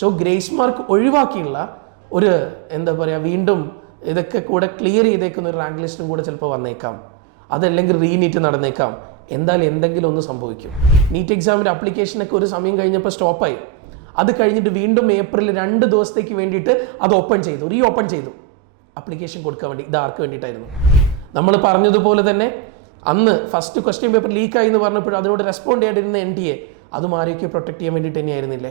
So grace mark ഒഴിവാക്കിയുള്ള ഒരു എന്താ പറയുക വീണ്ടും ഇതൊക്കെ കൂടെ ക്ലിയർ ചെയ്തേക്കുന്ന ഒരു റാങ്ക് ലിസ്റ്റും കൂടെ ചിലപ്പോൾ വന്നേക്കാം. അതല്ലെങ്കിൽ റീനീറ്റ് നടന്നേക്കാം. എന്തായാലും എന്തെങ്കിലും ഒന്ന് സംഭവിക്കും. നീറ്റ് എക്സാമിൻ്റെ അപ്ലിക്കേഷനൊക്കെ ഒരു സമയം കഴിഞ്ഞപ്പോൾ സ്റ്റോപ്പായി. അത് കഴിഞ്ഞിട്ട് വീണ്ടും ഏപ്രിൽ 2 ദിവസത്തേക്ക് വേണ്ടിയിട്ട് അത് റീ ഓപ്പൺ ചെയ്തു അപ്ലിക്കേഷൻ കൊടുക്കാൻ വേണ്ടി. ഇത് ആർക്ക് വേണ്ടിയിട്ടായിരുന്നു? നമ്മൾ പറഞ്ഞതുപോലെ തന്നെ അന്ന് ഫസ്റ്റ് ക്വസ്റ്റ്യൻ പേപ്പർ ലീക്കായി എന്ന് പറഞ്ഞപ്പോൾ അതിനോട് റെസ്പോണ്ട് ചെയ്യാണ്ടിരുന്ന NTA അതും ആരെയൊക്കെ പ്രൊട്ടക്ട് ചെയ്യാൻ വേണ്ടിയിട്ട് തന്നെയായിരുന്നില്ലേ?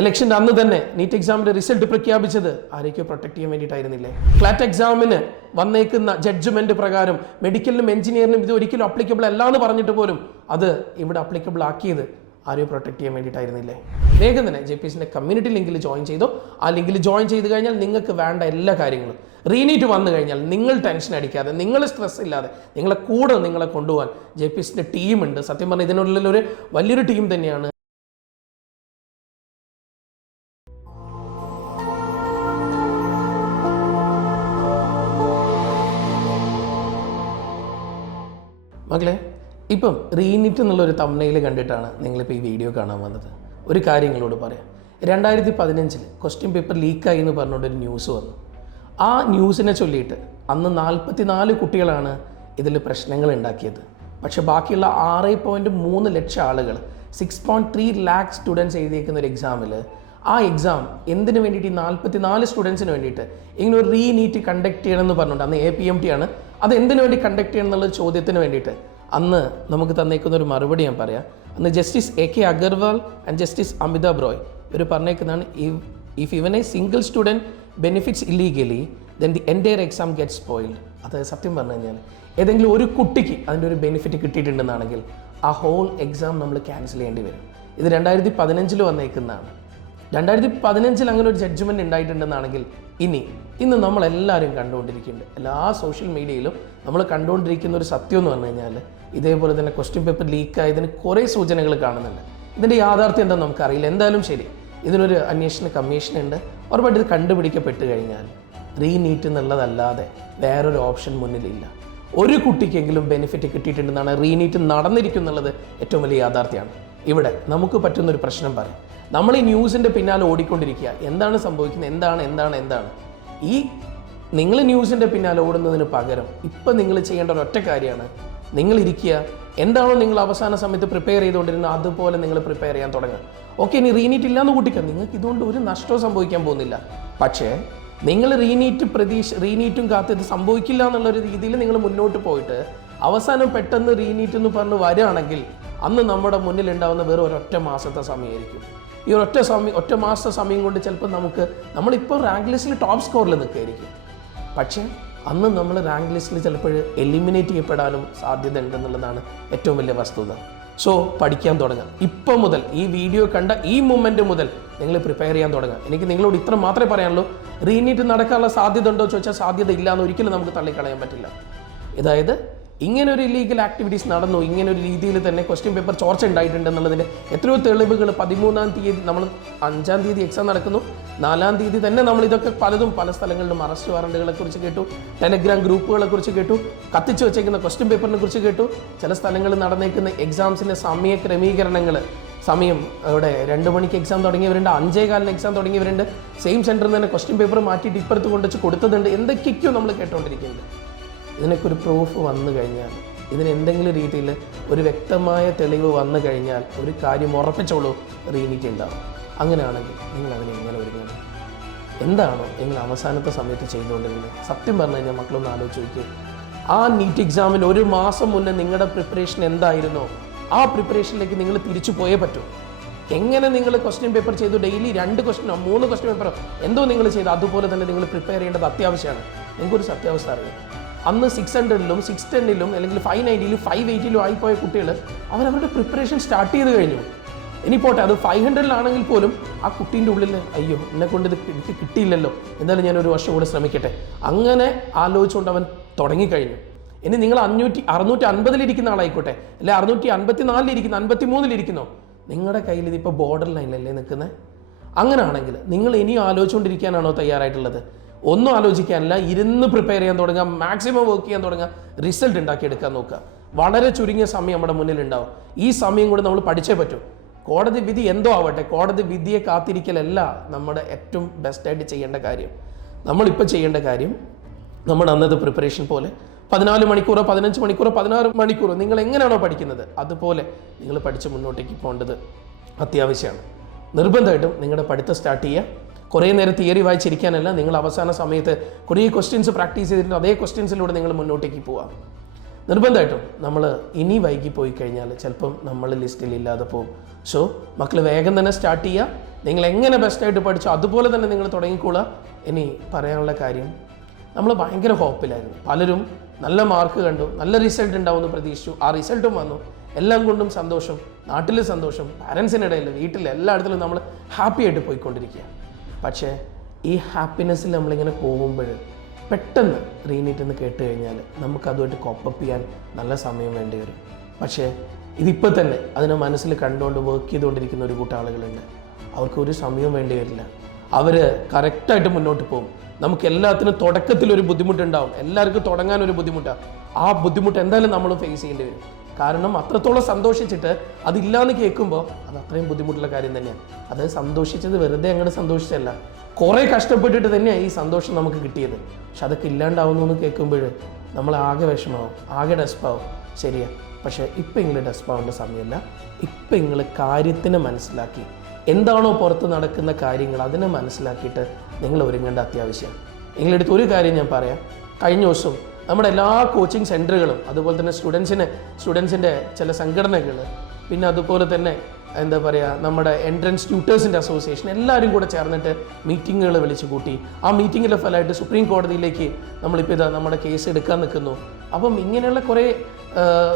ഇലക്ഷൻ്റെ അന്ന് തന്നെ നീറ്റ് എക്സാമിൻ്റെ റിസൾട്ട് പ്രഖ്യാപിച്ചത് ആരെയൊക്കെ പ്രൊട്ടക്ട് ചെയ്യാൻ വേണ്ടിയിട്ടായിരുന്നില്ലേ? ക്ലാറ്റ് എക്സാമിന് വന്നേക്കുന്ന ജഡ്ജ്മെന്റ് പ്രകാരം മെഡിക്കലിനും എഞ്ചിനീയറിനും ഇത് ഒരിക്കലും അപ്ലിക്കബിൾ അല്ല എന്ന് പറഞ്ഞിട്ട് പോലും അത് ഇവിടെ അപ്ലിക്കബിൾ ആക്കിയത് ആരെയോ പ്രൊട്ടക്ട് ചെയ്യാൻ വേണ്ടിയിട്ടായിരുന്നില്ലേ? വേഗം തന്നെ JPSന്റെ കമ്മ്യൂണിറ്റി ലിങ്കിൽ ജോയിൻ ചെയ്തോ. ആ ലിങ്കിൽ ജോയിൻ ചെയ്ത് കഴിഞ്ഞാൽ നിങ്ങൾക്ക് വേണ്ട എല്ലാ കാര്യങ്ങളും റീനീറ്റ് വന്നു കഴിഞ്ഞാൽ നിങ്ങൾ ടെൻഷൻ അടിക്കാതെ, നിങ്ങൾ സ്ട്രെസ് ഇല്ലാതെ, നിങ്ങളെ കൊണ്ടുപോകാൻ JPSന്റെ ടീമുണ്ട്. സത്യം പറഞ്ഞാൽ ഇതിനുള്ളിൽ ഒരു വലിയൊരു ടീം തന്നെയാണ്. മകളെ, ഇപ്പം റീനീറ്റ് എന്നുള്ളൊരു തംബ്നെയിൽ കണ്ടിട്ടാണ് നിങ്ങളിപ്പോൾ ഈ വീഡിയോ കാണാൻ വന്നത്. ഒരു കാര്യങ്ങളോട് പറയാം. 2015 ക്വസ്റ്റ്യൻ പേപ്പർ ലീക്കായി എന്ന് പറഞ്ഞുകൊണ്ടൊരു ന്യൂസ് വന്നു. ആ ന്യൂസിനെ ചൊല്ലിയിട്ട് അന്ന് 44 കുട്ടികളാണ് ഇതിൽ പ്രശ്നങ്ങൾ ഉണ്ടാക്കിയത്. പക്ഷേ ബാക്കിയുള്ള 6.3 ലക്ഷം ആളുകൾ 6.3 ലാക്ക് സ്റ്റുഡൻസ് എഴുതിയേക്കുന്ന ഒരു എക്സാമിൽ ആ എക്സാം എന്തിനു വേണ്ടിയിട്ട് 44 സ്റ്റുഡൻസിന് വേണ്ടിയിട്ട് ഇങ്ങനെ ഒരു റീനീറ്റ് കണ്ടക്ട് ചെയ്യണമെന്ന് പറഞ്ഞുകൊണ്ട് അന്ന് APMT ആണ് അത് എന്തിനു വേണ്ടി കണ്ടക്ട് ചെയ്യണം എന്നുള്ള ചോദ്യത്തിന് വേണ്ടിയിട്ട് അന്ന് നമുക്ക് തന്നേക്കുന്ന ഒരു മറുപടി ഞാൻ പറയാം. അന്ന് justice AK Agarwal and justice Amitabh Roy ഇവർ പറഞ്ഞേക്കുന്നതാണ്, ഇഫ് ഇവൻ A single student benefits illegally then the entire exam get spoiled. അത് സത്യം പറഞ്ഞു കഴിഞ്ഞാൽ ഏതെങ്കിലും ഒരു കുട്ടിക്ക് അതിൻ്റെ ഒരു ബെനിഫിറ്റ് കിട്ടിയിട്ടുണ്ടെന്നാണെങ്കിൽ ആ ഹോൾ എക്സാം നമ്മൾ ക്യാൻസൽ ചെയ്യേണ്ടി വരും. ഇത് 2015 വന്നേക്കുന്നതാണ്. 2015 അങ്ങനെ ഒരു ജഡ്ജ്മെൻറ്റ് ഉണ്ടായിട്ടുണ്ടെന്നാണെങ്കിൽ ഇന്ന് നമ്മളെല്ലാവരും കണ്ടുകൊണ്ടിരിക്കുന്നുണ്ട്. എല്ലാ സോഷ്യൽ മീഡിയയിലും നമ്മൾ കണ്ടുകൊണ്ടിരിക്കുന്ന ഒരു സത്യം എന്ന് പറഞ്ഞു കഴിഞ്ഞാൽ ഇതേപോലെ തന്നെ ക്വസ്റ്റ്യൻ പേപ്പർ ലീക്കായതിന് കുറേ സൂചനകൾ കാണുന്നുണ്ട്. ഇതിൻ്റെ യാഥാർത്ഥ്യം എന്താണെന്ന് നമുക്കറിയില്ല. എന്തായാലും ശരി, ഇതിനൊരു അന്വേഷണ കമ്മീഷൻ ഉണ്ട്. ഉറപ്പായിട്ട് ഇത് കണ്ടുപിടിക്കപ്പെട്ട് കഴിഞ്ഞാൽ റീനീറ്റ് എന്നുള്ളതല്ലാതെ വേറൊരു ഓപ്ഷൻ മുന്നിലില്ല. ഒരു കുട്ടിക്കെങ്കിലും ബെനിഫിറ്റ് കിട്ടിയിട്ടുണ്ടെന്നാണ് റീനീറ്റ് നടന്നിരിക്കുന്നുള്ളത് ഏറ്റവും വലിയ യാഥാർത്ഥ്യമാണ്. ഇവിടെ നമുക്ക് പറ്റുന്നൊരു പ്രശ്നം പറയാം. നമ്മൾ ഈ ന്യൂസിൻ്റെ പിന്നാലെ ഓടിക്കൊണ്ടിരിക്കുക. എന്താണ് സംഭവിക്കുന്നത്? എന്താണ് ഈ നിങ്ങൾ ന്യൂസിൻ്റെ പിന്നാലെ ഓടുന്നതിന് പകരം ഇപ്പം നിങ്ങൾ ചെയ്യേണ്ട ഒരൊറ്റ കാര്യമാണ്, നിങ്ങൾ ഇരിക്കുക. എന്താണോ നിങ്ങൾ അവസാന സമയത്ത് പ്രിപ്പയർ ചെയ്തുകൊണ്ടിരുന്നത് അതുപോലെ നിങ്ങൾ പ്രിപ്പയർ ചെയ്യാൻ തുടങ്ങുക. ഓക്കെ, ഇനി റീനീറ്റ് ഇല്ലാന്ന് കൂട്ടിക്കുക. നിങ്ങൾക്ക് ഇതുകൊണ്ട് ഒരു നഷ്ടവും സംഭവിക്കാൻ പോകുന്നില്ല. പക്ഷേ നിങ്ങൾ റീനീറ്റും കാത്ത് ഇത് സംഭവിക്കില്ല എന്നുള്ളൊരു രീതിയിൽ നിങ്ങൾ മുന്നോട്ട് പോയിട്ട് അവസാനം പെട്ടെന്ന് റീനീറ്റ് എന്ന് പറഞ്ഞ് വരികയാണെങ്കിൽ അന്ന് നമ്മുടെ മുന്നിലുണ്ടാവുന്ന വേറെ ഒരൊറ്റ മാസത്തെ സമയമായിരിക്കും. ഈ ഒറ്റ മാസത്തെ സമയം കൊണ്ട് ചിലപ്പോൾ നമ്മളിപ്പോൾ റാങ്ക് ലിസ്റ്റിൽ ടോപ്പ് സ്കോറിൽ നിൽക്കുകയായിരിക്കും. പക്ഷേ അന്ന് നമ്മൾ റാങ്ക് ലിസ്റ്റിൽ ചിലപ്പോൾ എലിമിനേറ്റ് ചെയ്യപ്പെടാനും സാധ്യത ഉണ്ടെന്നുള്ളതാണ് ഏറ്റവും വലിയ വസ്തുത. സോ പഠിക്കാൻ തുടങ്ങാം. ഇപ്പം മുതൽ ഈ വീഡിയോ കണ്ട ഈ മൊമെൻറ്റ് മുതൽ നിങ്ങൾ പ്രിപ്പയർ ചെയ്യാൻ തുടങ്ങാം. എനിക്ക് നിങ്ങളോട് ഇത്ര മാത്രമേ പറയാനുള്ളൂ. റീനീറ്റ് നടക്കാനുള്ള സാധ്യത ഉണ്ടോ ചോദിച്ചാൽ സാധ്യത ഇല്ല എന്ന് ഒരിക്കലും നമുക്ക് തള്ളിക്കളയാൻ പറ്റില്ല. അതായത് ഇങ്ങനെ ഒരു ഇല്ലീഗൽ ആക്ടിവിറ്റീസ് നടന്നു, ഇങ്ങനെ ഒരു രീതിയിൽ തന്നെ ക്വസ്റ്റ്യൻ പേപ്പർ ചോർച്ച ഉണ്ടായിട്ടുണ്ടെന്നുള്ളതിൻ്റെ എത്രയോ തെളിവുകൾ 13-ാം തീയതി നമ്മൾ 5-ാം തീയതി എക്സാം നടക്കുന്നു, 4-ാം തീയതി തന്നെ നമ്മൾ ഇതൊക്കെ പല സ്ഥലങ്ങളിലും അറസ്റ്റ് വാറണ്ടുകളെ കുറിച്ച് കേട്ടു, ടെലഗ്രാം ഗ്രൂപ്പുകളെ കുറിച്ച് കേട്ടു, കത്തിച്ചു വെച്ചേക്കുന്ന ക്വസ്റ്റ്യൻ പേപ്പറിനെ കുറിച്ച് കേട്ടു. ചില സ്ഥലങ്ങളിൽ നടന്നേക്കുന്ന എക്സാംസിൻ്റെ സമയ ക്രമീകരണങ്ങൾ, സമയം ഇവിടെ 2 മണിക്ക് എക്സാം തുടങ്ങിയവരുണ്ട്, 5:15 എക്സാം തുടങ്ങിയവരുണ്ട്, സെയിം സെൻറ്ററിൽ തന്നെ ക്വസ്റ്റ്യൻ പേപ്പർ മാറ്റിയിട്ട് ഇപ്പുറത്ത് കൊണ്ടുവച്ച് കൊടുത്തതുണ്ട്. എന്തൊക്കെയോ നമ്മൾ കേട്ടുകൊണ്ടിരിക്കുന്നുണ്ട്. ഇതിനൊക്കെ ഒരു പ്രൂഫ് വന്നു കഴിഞ്ഞാൽ, ഇതിന് എന്തെങ്കിലും രീതിയിൽ ഒരു വ്യക്തമായ തെളിവ് വന്നു കഴിഞ്ഞാൽ ഒരു കാര്യം ഉറപ്പിച്ചോളൂ, റീനീറ്റ് ഉണ്ടാവും. അങ്ങനെയാണെങ്കിൽ നിങ്ങൾ അതിനെ എങ്ങനെ ഒരുങ്ങണം? എന്താണോ നിങ്ങൾ അവസാനത്തെ സമയത്ത് ചെയ്തുകൊണ്ടിരുന്നത്? സത്യം പറഞ്ഞു കഴിഞ്ഞാൽ മക്കളൊന്ന് ആലോചിച്ച് നോക്കിയേ. ആ നീറ്റ് എക്സാമിന് 1 മാസം മുന്നേ നിങ്ങളുടെ പ്രിപ്പറേഷൻ എന്തായിരുന്നോ ആ പ്രിപ്പറേഷനിലേക്ക് നിങ്ങൾ തിരിച്ചു പോയേ പറ്റൂ. എങ്ങനെ നിങ്ങൾ ക്വസ്റ്റ്യൻ പേപ്പർ ചെയ്തു, ഡെയിലി 2 ക്വസ്റ്റ്യനോ 3 ക്വസ്റ്റ്യൻ പേപ്പറോ എന്തോ നിങ്ങൾ ചെയ്തു, അതുപോലെ തന്നെ നിങ്ങൾ പ്രിപ്പയർ ചെയ്യേണ്ടത് അത്യാവശ്യമാണ്. നിങ്ങൾക്കൊരു സത്യാവസ്ഥ അറിയാം. അന്ന് 600-ലും 610-ലും അല്ലെങ്കിൽ 590-ലും 580-ലും ആയിപ്പോയ കുട്ടികൾ അവരവരുടെ പ്രിപ്പറേഷൻ സ്റ്റാർട്ട് ചെയ്ത് കഴിഞ്ഞു. ഇനി പോട്ടെ, അത് 500-ലാണെങ്കിൽ പോലും ആ കുട്ടീൻ്റെ ഉള്ളിൽ അയ്യോ എന്നെ കൊണ്ട് എനിക്ക് കിട്ടിയില്ലല്ലോ, എന്തായാലും ഞാൻ 1 വർഷം കൂടെ ശ്രമിക്കട്ടെ, അങ്ങനെ ആലോചിച്ചുകൊണ്ട് അവൻ തുടങ്ങിക്കഴിഞ്ഞു. ഇനി നിങ്ങൾ 650-ലിരിക്കുന്ന ആളായിക്കോട്ടെ, അല്ലെ 654-ലിരിക്കുന്ന 53-ലിരിക്കുന്നോ, നിങ്ങളുടെ കയ്യിൽ ഇതിപ്പോൾ ബോർഡർ ലൈനിലല്ലേ നിൽക്കുന്നത്. അങ്ങനെയാണെങ്കിൽ നിങ്ങൾ ഇനിയും ആലോചിച്ചുകൊണ്ടിരിക്കാനാണോ തയ്യാറായിട്ടുള്ളത്? ഒന്നും ആലോചിക്കാനില്ല, ഇരുന്ന് പ്രിപ്പയർ ചെയ്യാൻ തുടങ്ങുക, മാക്സിമം വർക്ക് ചെയ്യാൻ തുടങ്ങുക, റിസൾട്ട് ഉണ്ടാക്കിയെടുക്കാൻ നോക്കുക. വളരെ ചുരുങ്ങിയ സമയം നമ്മുടെ മുന്നിലുണ്ടാവും. ഈ സമയം കൂടെ നമ്മൾ പഠിച്ചേ പറ്റൂ. കോടതി വിധി എന്തോ ആവട്ടെ, കോടതി വിധിയെ കാത്തിരിക്കലല്ല നമ്മുടെ ഏറ്റവും ബെസ്റ്റായിട്ട് ചെയ്യേണ്ട കാര്യം. നമ്മളിപ്പോൾ ചെയ്യേണ്ട കാര്യം നമ്മുടെ അന്നത്തെ പ്രിപ്പറേഷൻ പോലെ 14 മണിക്കൂറോ 15 മണിക്കൂറോ 16 മണിക്കൂറോ നിങ്ങൾ എങ്ങനെയാണോ പഠിക്കുന്നത് അതുപോലെ നിങ്ങൾ പഠിച്ച് മുന്നോട്ടേക്ക് പോകേണ്ടത് അത്യാവശ്യമാണ്. നിർബന്ധമായിട്ടും നിങ്ങളുടെ പഠിത്തം സ്റ്റാർട്ട് ചെയ്യുക. കുറേ നേരം തിയറി വായിച്ചിരിക്കാനല്ല, നിങ്ങൾ അവസാന സമയത്ത് കുറേ ക്വസ്റ്റ്യൻസ് പ്രാക്ടീസ് ചെയ്തിട്ട് അതേ ക്വസ്റ്റ്യൻസിലൂടെ നിങ്ങൾ മുന്നോട്ടേക്ക് പോവാം. നിർബന്ധമായിട്ടും നമ്മൾ ഇനി വൈകി പോയി കഴിഞ്ഞാൽ ചിലപ്പം നമ്മൾ ലിസ്റ്റിൽ ഇല്ലാതെ പോകും. സോ മക്കൾ വേഗം തന്നെ സ്റ്റാർട്ട് ചെയ്യുക. നിങ്ങൾ എങ്ങനെ ബെസ്റ്റായിട്ട് പഠിച്ചോ അതുപോലെ തന്നെ നിങ്ങൾ തുടങ്ങിക്കോളുക. ഇനി പറയാനുള്ള കാര്യം, നമ്മൾ ഭയങ്കര ഹോപ്പിലായിരുന്നു. പലരും നല്ല മാർക്ക് കണ്ടു, നല്ല റിസൾട്ട് ഉണ്ടാവുമെന്ന് പ്രതീക്ഷിച്ചു. ആ റിസൾട്ടും വന്നു. എല്ലാം കൊണ്ടും സന്തോഷം, നാട്ടിൽ സന്തോഷം, പാരൻസിനിടയിൽ, വീട്ടിൽ എല്ലായിടത്തിലും നമ്മൾ ഹാപ്പി ആയിട്ട് പോയിക്കൊണ്ടിരിക്കുക. പക്ഷേ ഈ ഹാപ്പിനെസ്സിൽ നമ്മളിങ്ങനെ പോകുമ്പോൾ പെട്ടെന്ന് റീനീറ്റ് എന്ന് കേട്ട് കഴിഞ്ഞാൽ നമുക്കതുമായിട്ട് കോപ്പപ്പ് ചെയ്യാൻ നല്ല സമയം വേണ്ടി വരും. പക്ഷേ ഇതിപ്പോൾ തന്നെ അതിനെ മനസ്സിൽ കണ്ടുകൊണ്ട് വർക്ക് ചെയ്തുകൊണ്ടിരിക്കുന്ന ഒരു കൂട്ടം ആളുകളുണ്ട്. അവർക്കൊരു സമയവും വേണ്ടി വരില്ല. അവർ കറക്റ്റായിട്ട് മുന്നോട്ട് പോകും. നമുക്ക് എല്ലാത്തിനും തുടക്കത്തിലൊരു ബുദ്ധിമുട്ടുണ്ടാവും. എല്ലാവർക്കും തുടങ്ങാനൊരു ബുദ്ധിമുട്ടാണ്. ആ ബുദ്ധിമുട്ട് എന്തായാലും നമ്മൾ ഫേസ് ചെയ്യേണ്ടി വരും. കാരണം അത്രത്തോളം സന്തോഷിച്ചിട്ട് അതില്ലാന്ന് കേൾക്കുമ്പോൾ അത് അത്രയും ബുദ്ധിമുട്ടുള്ള കാര്യം തന്നെയാണ്. അത് സന്തോഷിച്ചത് വെറുതെ അങ്ങോട്ട് സന്തോഷിച്ചല്ല, കുറേ കഷ്ടപ്പെട്ടിട്ട് തന്നെയാണ് ഈ സന്തോഷം നമുക്ക് കിട്ടിയത്. പക്ഷെ അതൊക്കെ ഇല്ലാണ്ടാവുന്നു എന്ന് കേൾക്കുമ്പോൾ നമ്മൾ ആകെ വിഷമാവും, ആകെ ഡെസ്പാവും. ശരിയാ, പക്ഷേ ഇപ്പം നിങ്ങൾ ഡെസ്പാവേണ്ട സമയമല്ല. ഇപ്പം നിങ്ങൾ കാര്യത്തിനെ മനസ്സിലാക്കി എന്താണോ പുറത്ത് നടക്കുന്ന കാര്യങ്ങൾ അതിനെ മനസ്സിലാക്കിയിട്ട് നിങ്ങൾ ഒരുങ്ങേണ്ട അത്യാവശ്യമാണ്. നിങ്ങളെടുത്ത് ഒരു കാര്യം ഞാൻ പറയാം. കഴിഞ്ഞ ദിവസം നമ്മുടെ എല്ലാ കോച്ചിങ് സെൻറ്ററുകളും അതുപോലെ തന്നെ സ്റ്റുഡൻസിൻ്റെ ചില സംഘടനകൾ, പിന്നെ അതുപോലെ തന്നെ എന്താ പറയുക നമ്മുടെ എൻട്രൻസ് ട്യൂട്ടേഴ്സിൻ്റെ അസോസിയേഷൻ എല്ലാവരും കൂടെ ചേർന്നിട്ട് മീറ്റിങ്ങുകൾ വിളിച്ചു കൂട്ടി. ആ മീറ്റിങ്ങിലെ ഫലമായിട്ട് സുപ്രീം കോടതിയിലേക്ക് നമ്മളിപ്പോൾ ഇതാ നമ്മുടെ കേസ് എടുക്കാൻ നിൽക്കുന്നു. അപ്പം ഇങ്ങനെയുള്ള കുറേ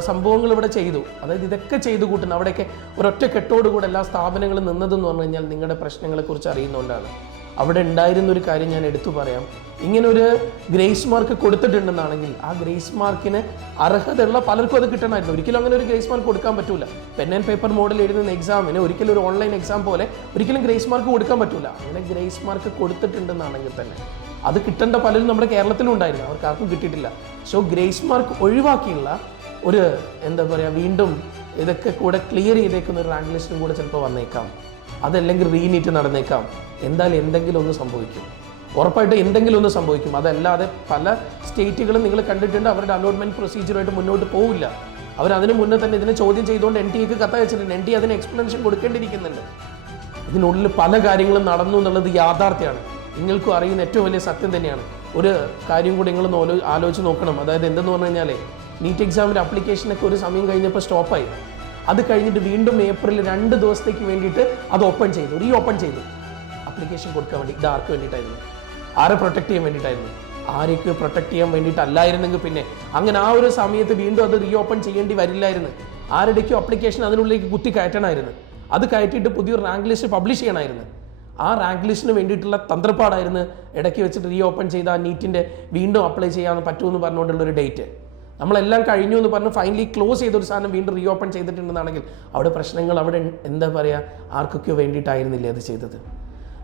സംഭവങ്ങൾ ഇവിടെ ചെയ്തു. അതായത് ഇതൊക്കെ ചെയ്തു കൂട്ടുന്നു. അവിടെയൊക്കെ ഒരൊറ്റ കെട്ടോടുകൂടെ എല്ലാ സ്ഥാപനങ്ങളും നിന്നതെന്ന് പറഞ്ഞു കഴിഞ്ഞാൽ നിങ്ങളുടെ പ്രശ്നങ്ങളെക്കുറിച്ച് അറിയുന്നതുകൊണ്ടാണ്. അവിടെ ഉണ്ടായിരുന്നൊരു കാര്യം ഞാൻ എടുത്തു പറയാം. ഇങ്ങനെ ഒരു ഗ്രേസ് മാർക്ക് കൊടുത്തിട്ടുണ്ടെന്നാണെങ്കിൽ ആ ഗ്രേസ് മാർക്കിന് അർഹതയുള്ള പലർക്കും അത് കിട്ടണമായിരുന്നു. ഒരിക്കലും അങ്ങനെ ഒരു ഗ്രേസ് മാർക്ക് കൊടുക്കാൻ പറ്റില്ല. പെൻ ആൻഡ് പേപ്പർ മോഡൽ എഴുതുന്ന എക്സാമിന് ഒരിക്കലും ഒരു ഓൺലൈൻ എക്സാം പോലെ ഒരിക്കലും ഗ്രേസ് മാർക്ക് കൊടുക്കാൻ പറ്റില്ല. അങ്ങനെ ഗ്രേസ് മാർക്ക് കൊടുത്തിട്ടുണ്ടെന്നാണെങ്കിൽ തന്നെ അത് കിട്ടേണ്ട പലരും നമ്മുടെ കേരളത്തിലും ഉണ്ടായിരുന്നു. അവർക്ക് ആർക്കും കിട്ടിയിട്ടില്ല. സോ ഗ്രേസ് മാർക്ക് ഒഴിവാക്കിയുള്ള ഒരു എന്താ പറയുക വീണ്ടും ഇതൊക്കെ കൂടെ ക്ലിയർ ചെയ്തേക്കുന്ന ഒരു റാങ്ക് ലിസ്റ്റും കൂടെ ചിലപ്പോൾ വന്നേക്കാം. അതല്ലെങ്കിൽ റീനീറ്റ് നടന്നേക്കാം. എന്തായാലും എന്തെങ്കിലും ഒന്ന് സംഭവിക്കും, ഉറപ്പായിട്ട് എന്തെങ്കിലും ഒന്ന് സംഭവിക്കും. അതല്ലാതെ പല സ്റ്റേറ്റുകളും നിങ്ങൾ കണ്ടിട്ടുണ്ട്, അവരുടെ അലോട്ട്മെൻറ്റ് പ്രൊസീജിയറായിട്ട് മുന്നോട്ട് പോവില്ല. അവരതിന് മുന്നേ തന്നെ ഇതിനെ ചോദ്യം ചെയ്തുകൊണ്ട് NTA കത്ത് അയച്ചിട്ടുണ്ട്. NTA അതിന് എക്സ്പ്ലനേഷൻ കൊടുക്കേണ്ടിയിരിക്കുന്നുണ്ട്. ഇതിനുള്ളിൽ പല കാര്യങ്ങളും നടന്നു എന്നുള്ളത് യാഥാർത്ഥ്യമാണ്. നിങ്ങൾക്കും അറിയുന്ന ഏറ്റവും വലിയ സത്യം തന്നെയാണ്. ഒരു കാര്യം കൂടി നിങ്ങളൊന്ന് ആലോചിച്ച് നോക്കണം. അതായത് എന്തെന്ന് പറഞ്ഞു കഴിഞ്ഞാൽ നീറ്റ് എക്സാമിൻ്റെ അപ്ലിക്കേഷനൊക്കെ ഒരു സമയം കഴിഞ്ഞപ്പോൾ സ്റ്റോപ്പായി. അത് കഴിഞ്ഞിട്ട് വീണ്ടും ഏപ്രിൽ 2 ദിവസത്തേക്ക് വേണ്ടിയിട്ട് അത് റീ ഓപ്പൺ ചെയ്തു അപ്ലിക്കേഷൻ കൊടുക്കാൻ വേണ്ടി. ഇത് ആർക്ക് വേണ്ടിയിട്ടായിരുന്നു? ആരെ പ്രൊട്ടക്ട് ചെയ്യാൻ വേണ്ടിയിട്ടായിരുന്നു? ആരെയൊക്കെ പ്രൊട്ടക്ട് ചെയ്യാൻ വേണ്ടിയിട്ടല്ലായിരുന്നെങ്കിൽ പിന്നെ അങ്ങനെ ആ ഒരു സമയത്ത് വീണ്ടും അത് റീ ഓപ്പൺ ചെയ്യേണ്ടി വരില്ലായിരുന്നു. ആരുടെയൊക്കെയോ അപ്ലിക്കേഷൻ അതിനുള്ളിലേക്ക് കുത്തി കയറ്റണമായിരുന്നു. അത് കയറ്റിയിട്ട് പുതിയൊരു റാങ്ക് ലിസ്റ്റ് പബ്ലിഷ് ചെയ്യണമായിരുന്നു. ആ റാങ്ക് ലിസ്റ്റിന് വേണ്ടിയിട്ടുള്ള തന്ത്രപ്പാടായിരുന്നു ഇടയ്ക്ക് വെച്ചിട്ട് റീ ഓപ്പൺ ചെയ്ത് ആ നീറ്റിൻ്റെ വീണ്ടും അപ്ലൈ ചെയ്യാൻ പറ്റുമെന്ന് പറഞ്ഞുകൊണ്ടുള്ളൊരു ഡേറ്റ്. നമ്മളെല്ലാം കഴിഞ്ഞു എന്ന് പറഞ്ഞ് ഫൈനലി ക്ലോസ് ചെയ്തൊരു സാധനം വീണ്ടും റീ ഓപ്പൺ ചെയ്തിട്ടുണ്ടെന്നാണെങ്കിൽ അവിടെ പ്രശ്നങ്ങൾ അവിടെ എന്താ പറയുക ആർക്കൊക്കെയോ വേണ്ടിയിട്ടായിരുന്നില്ലേ അത് ചെയ്തത്.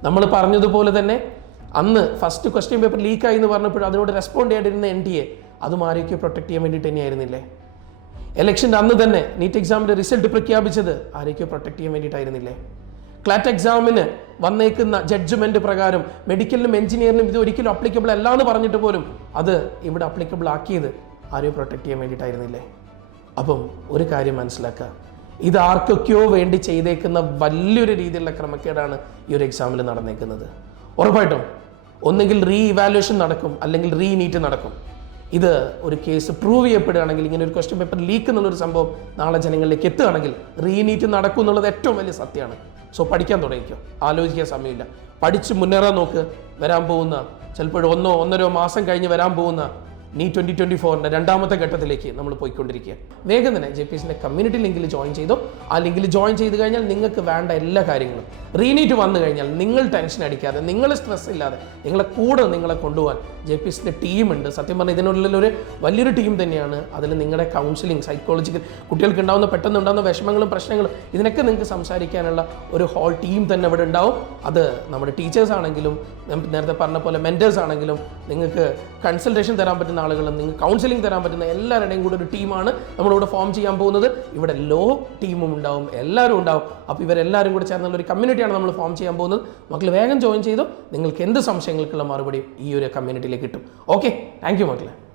നമ്മൾ പറഞ്ഞതുപോലെ തന്നെ അന്ന് ഫസ്റ്റ് ക്വസ്റ്റ്യൻ പേപ്പർ ലീക്കായി എന്ന് പറഞ്ഞപ്പോൾ അതിനോട് റെസ്പോണ്ട് ചെയ്യാണ്ടിരുന്ന NTA അതും ആരെയൊക്കെയോ പ്രൊട്ടക്ട് ചെയ്യാൻ വേണ്ടിയിട്ട് തന്നെയായിരുന്നില്ലേ? ഇലക്ഷൻ്റെ അന്ന് തന്നെ നീറ്റ് എക്സാമിൻ്റെ റിസൾട്ട് പ്രഖ്യാപിച്ചത് ആരെയൊക്കെയോ പ്രൊട്ടക്ട് ചെയ്യാൻ വേണ്ടിയിട്ടായിരുന്നില്ലേ? ക്ലാറ്റ് എക്സാമിന് വന്നേക്കുന്ന ജഡ്ജ്മെൻറ്റ് പ്രകാരം മെഡിക്കലിനും എഞ്ചിനീയറിനും ഇത് ഒരിക്കലും അപ്ലിക്കബിൾ അല്ല എന്ന് പറഞ്ഞിട്ട് പോലും അത് ഇവിടെ അപ്ലിക്കബിൾ ആക്കിയത് ആരെയും പ്രൊട്ടക്ട് ചെയ്യാൻ വേണ്ടിയിട്ടായിരുന്നില്ലേ? അപ്പം ഒരു കാര്യം മനസ്സിലാക്കുക, ഇത് ആർക്കൊക്കെയോ വേണ്ടി ചെയ്തേക്കുന്ന വലിയൊരു രീതിയിലുള്ള ക്രമക്കേടാണ് ഈ ഒരു എക്സാമിൽ നടന്നേക്കുന്നത്. ഉറപ്പായിട്ടും ഒന്നെങ്കിൽ ഇവാലുവേഷൻ നടക്കും, അല്ലെങ്കിൽ നീറ്റ് നടക്കും. ഇത് ഒരു കേസ് പ്രൂവ് ചെയ്യപ്പെടുകയാണെങ്കിൽ, ഇങ്ങനെ ഒരു ക്വസ്റ്റ്യൻ പേപ്പർ ലീക്ക് എന്നുള്ളൊരു സംഭവം നാളെ ജനങ്ങളിലേക്ക് എത്തുകയാണെങ്കിൽ നീറ്റ് നടക്കും എന്നുള്ളത് ഏറ്റവും വലിയ സത്യമാണ്. സോ പഠിക്കാൻ തുടങ്ങിക്കോ, ആലോചിക്കാൻ സമയമില്ല. പഠിച്ച് മുന്നേറാൻ നോക്ക്. വരാൻ പോകുന്ന ചിലപ്പോൾ 1-1.5 മാസം കഴിഞ്ഞ് വരാൻ പോകുന്ന നീറ്റ് 2024 രണ്ടാമത്തെ ഘട്ടത്തിലേക്ക് നമ്മൾ പോയിക്കൊണ്ടിരിക്കുക. വേഗം തന്നെ JPSന്റെ കമ്മ്യൂണിറ്റി ലിങ്കിൽ ജോയിൻ ചെയ്തോ. ആ ലിങ്കിൽ ജോയിൻ ചെയ്ത് കഴിഞ്ഞാൽ നിങ്ങൾക്ക് വേണ്ട എല്ലാ കാര്യങ്ങളും റീനീറ്റ് വന്നു കഴിഞ്ഞാൽ നിങ്ങൾ ടെൻഷൻ അടിക്കാതെ, നിങ്ങൾ സ്ട്രെസ് ഇല്ലാതെ നിങ്ങളെ കൊണ്ടുപോകാൻ JPSന്റെ ടീമുണ്ട്. സത്യം പറഞ്ഞാൽ ഇതിനുള്ളിലൊരു വലിയൊരു ടീം തന്നെയാണ്. അതിൽ നിങ്ങളുടെ കൗൺസിലിംഗ്, സൈക്കോളജിക്കൽ, കുട്ടികൾക്ക് പെട്ടെന്നുണ്ടാകുന്ന വിഷമങ്ങളും പ്രശ്നങ്ങളും ഇതിനൊക്കെ നിങ്ങൾക്ക് സംസാരിക്കാനുള്ള ഒരു ഹോൾ ടീം തന്നെ ഇവിടെ ഉണ്ടാവും. അത് നമ്മുടെ ടീച്ചേഴ്സ് ആണെങ്കിലും നേരത്തെ പറഞ്ഞ പോലെ മെൻറ്റേഴ്സ് ആണെങ്കിലും നിങ്ങൾക്ക് കൺസൾട്ടേഷൻ തരാൻ പറ്റുന്ന പറ്റുന്ന ആളുകളും നിങ്ങൾക്ക് കൗൺസിലിംഗ് തരാൻ പറ്റുന്ന എല്ലാവരുടെയും കൂടെ ഒരു ടീമാണ് നമ്മളിവിടെ ഫോം ചെയ്യാൻ പോകുന്നത്. ഇവിടെ ലോ ടീമും ഉണ്ടാവും, എല്ലാവരും ഉണ്ടാവും. അപ്പോൾ ഇവരെല്ലാവരും കൂടെ ചേർന്നുള്ള ഒരു കമ്മ്യൂണിറ്റിയാണ് നമ്മൾ ഫോം ചെയ്യാൻ പോകുന്നത്. മക്കൾ വേഗം ജോയിൻ ചെയ്തു. നിങ്ങൾക്ക് എന്ത് സംശയങ്ങൾക്കുള്ള മറുപടി ഈ ഒരു കമ്മ്യൂണിറ്റിയിലേക്ക് കിട്ടും. ഓക്കെ, താങ്ക് യു മക്കളെ.